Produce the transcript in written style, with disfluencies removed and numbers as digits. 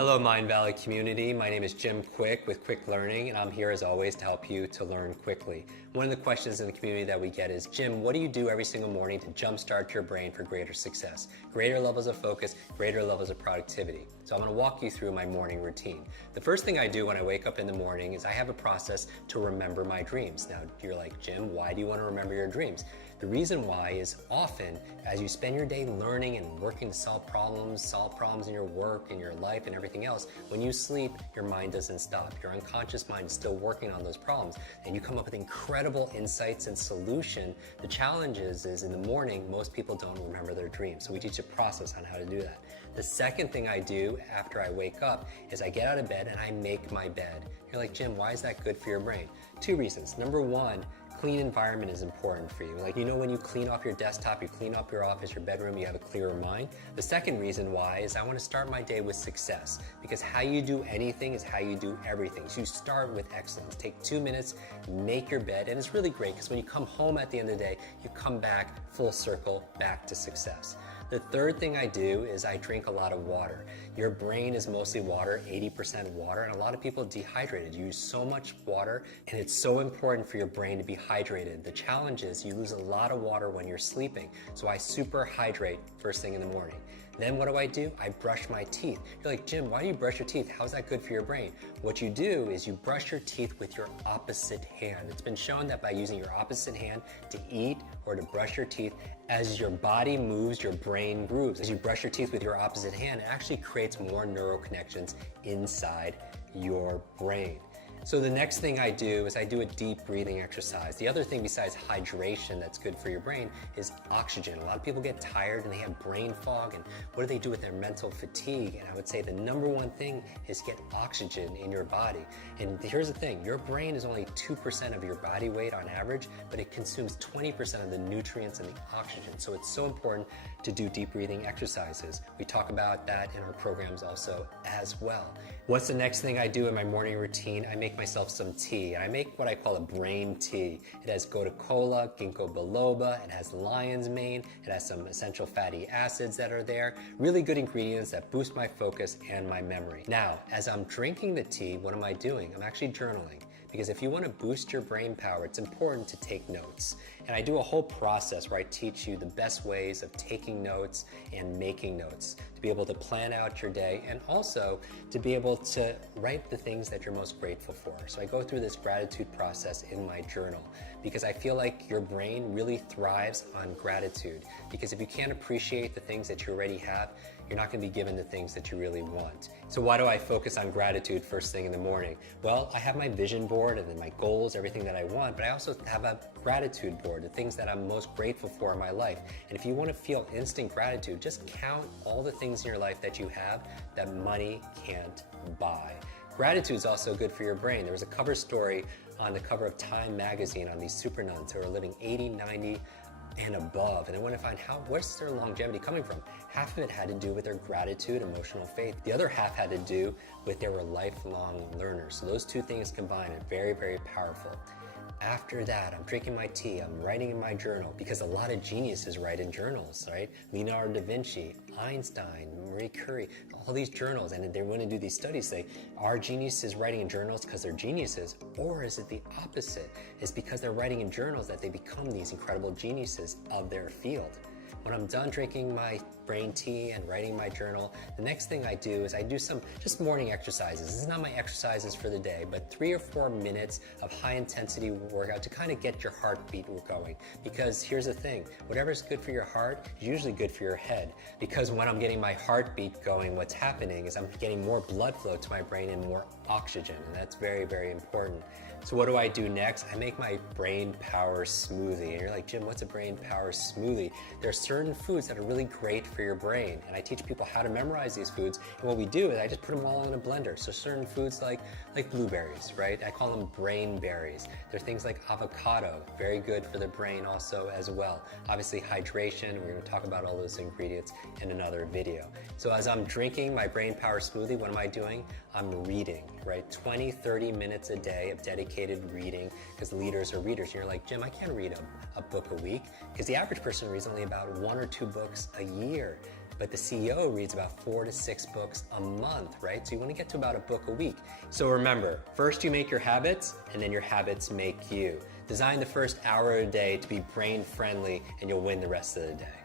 Hello Mindvalley community, my name is Jim Kwik with Kwik Learning, and I'm here as always to help you to learn quickly. One of the questions in the community that we get is, Jim, what do you do every single morning to jumpstart your brain for greater success? Greater levels of focus, greater levels of productivity. So I'm going to walk you through my morning routine. The first thing I do when I wake up in the morning is I have a process to remember my dreams. Now you're like, Jim, why do you want to remember your dreams? The reason why is often as you spend your day learning and working to solve problems in your work, in your life, and everything else, when you sleep, your mind doesn't stop. Your unconscious mind is still working on those problems, and you come up with incredible insights and solution. The challenge is in the morning, most people don't remember their dreams, so we teach a process on how to do that. The second thing I do after I wake up is I get out of bed and I make my bed. You're like, Jim, why is that good for your brain? Two reasons. Number one, clean environment is important for you. Like, you know, when you clean off your desktop, you clean up your office, your bedroom, you have a clearer mind. The second reason why is I want to start my day with success, because how you do anything is how you do everything. So you start with excellence. Take 2 minutes, make your bed, and it's really great because when you come home at the end of the day, you come back full circle, back to success. The third thing I do is I drink a lot of water. Your brain is mostly water, 80% water, and a lot of people dehydrated. You use so much water, and it's so important for your brain to be hydrated. The challenge is you lose a lot of water when you're sleeping, so I super hydrate first thing in the morning. Then what do? I brush my teeth. You're like, Jim, why do you brush your teeth? How's that good for your brain? What you do is you brush your teeth with your opposite hand. It's been shown that by using your opposite hand to eat or to brush your teeth, as your body moves, your brain grooves. As you brush your teeth with your opposite hand, it actually creates more neural connections inside your brain. So the next thing I do is I do a deep breathing exercise. The other thing besides hydration that's good for your brain is oxygen. A lot of people get tired and they have brain fog, and what do they do with their mental fatigue? And I would say the number one thing is get oxygen in your body. And here's the thing, your brain is only 2% of your body weight on average, but it consumes 20% of the nutrients and the oxygen. So it's so important to do deep breathing exercises. We talk about that in our programs also as well. What's the next thing I do in my morning routine? I make myself some tea. I make what I call a brain tea. It has gotu kola, ginkgo biloba, it has lion's mane, it has some essential fatty acids that are there. Really good ingredients that boost my focus and my memory. Now, as I'm drinking the tea, what am I doing? I'm actually journaling. Because if you want to boost your brain power, it's important to take notes. And I do a whole process where I teach you the best ways of taking notes and making notes to be able to plan out your day and also to be able to write the things that you're most grateful for. So I go through this gratitude process in my journal because I feel like your brain really thrives on gratitude. Because if you can't appreciate the things that you already have, you're not going to be given the things that you really want. So why do I focus on gratitude first thing in the morning? Well, I have my vision board and then my goals, everything that I want, but I also have a gratitude board, the things that I'm most grateful for in my life. And if you want to feel instant gratitude, just count all the things in your life that you have that money can't buy. Gratitude is also good for your brain. There was a cover story on the cover of Time magazine on these super nuns who are living 80, 90, and above, and I want to find where's their longevity coming from. Half of it had to do with their gratitude, emotional faith. The other half had to do with they were lifelong learners. So those two things combined are very, very powerful. After that, I'm drinking my tea, I'm writing in my journal, because a lot of geniuses write in journals, right? Leonardo da Vinci, Einstein, Marie Curie, all these journals, and they want to do these studies, say, are geniuses writing in journals because they're geniuses, or is it the opposite? It's because they're writing in journals that they become these incredible geniuses of their field. When I'm done drinking my brain tea and writing my journal, the next thing I do is I do some just morning exercises. This is not my exercises for the day, but 3 or 4 minutes of high intensity workout to kind of get your heartbeat going. Because here's the thing, whatever's good for your heart is usually good for your head. Because when I'm getting my heartbeat going, what's happening is I'm getting more blood flow to my brain and more oxygen, and that's very, very important. So what do I do next? I make my brain power smoothie. And you're like, Jim, what's a brain power smoothie? There are certain foods that are really great for your brain, and I teach people how to memorize these foods. And what we do is I just put them all in a blender. So certain foods like blueberries, right? I call them brain berries. There are things like avocado, very good for the brain also as well. Obviously hydration, we're going to talk about all those ingredients in another video. So as I'm drinking my brain power smoothie, what am I doing? I'm reading, right? 20, 30 minutes a day of dedicated reading, because leaders are readers. And you're like, Jim, I can't read a book a week, because the average person reads only about 1 or 2 books a year. but the CEO reads about 4 to 6 books a month, right? So you want to get to about a book a week. So remember, first you make your habits, and then your habits make you. Design the first hour a day to be brain friendly, and you'll win the rest of the day.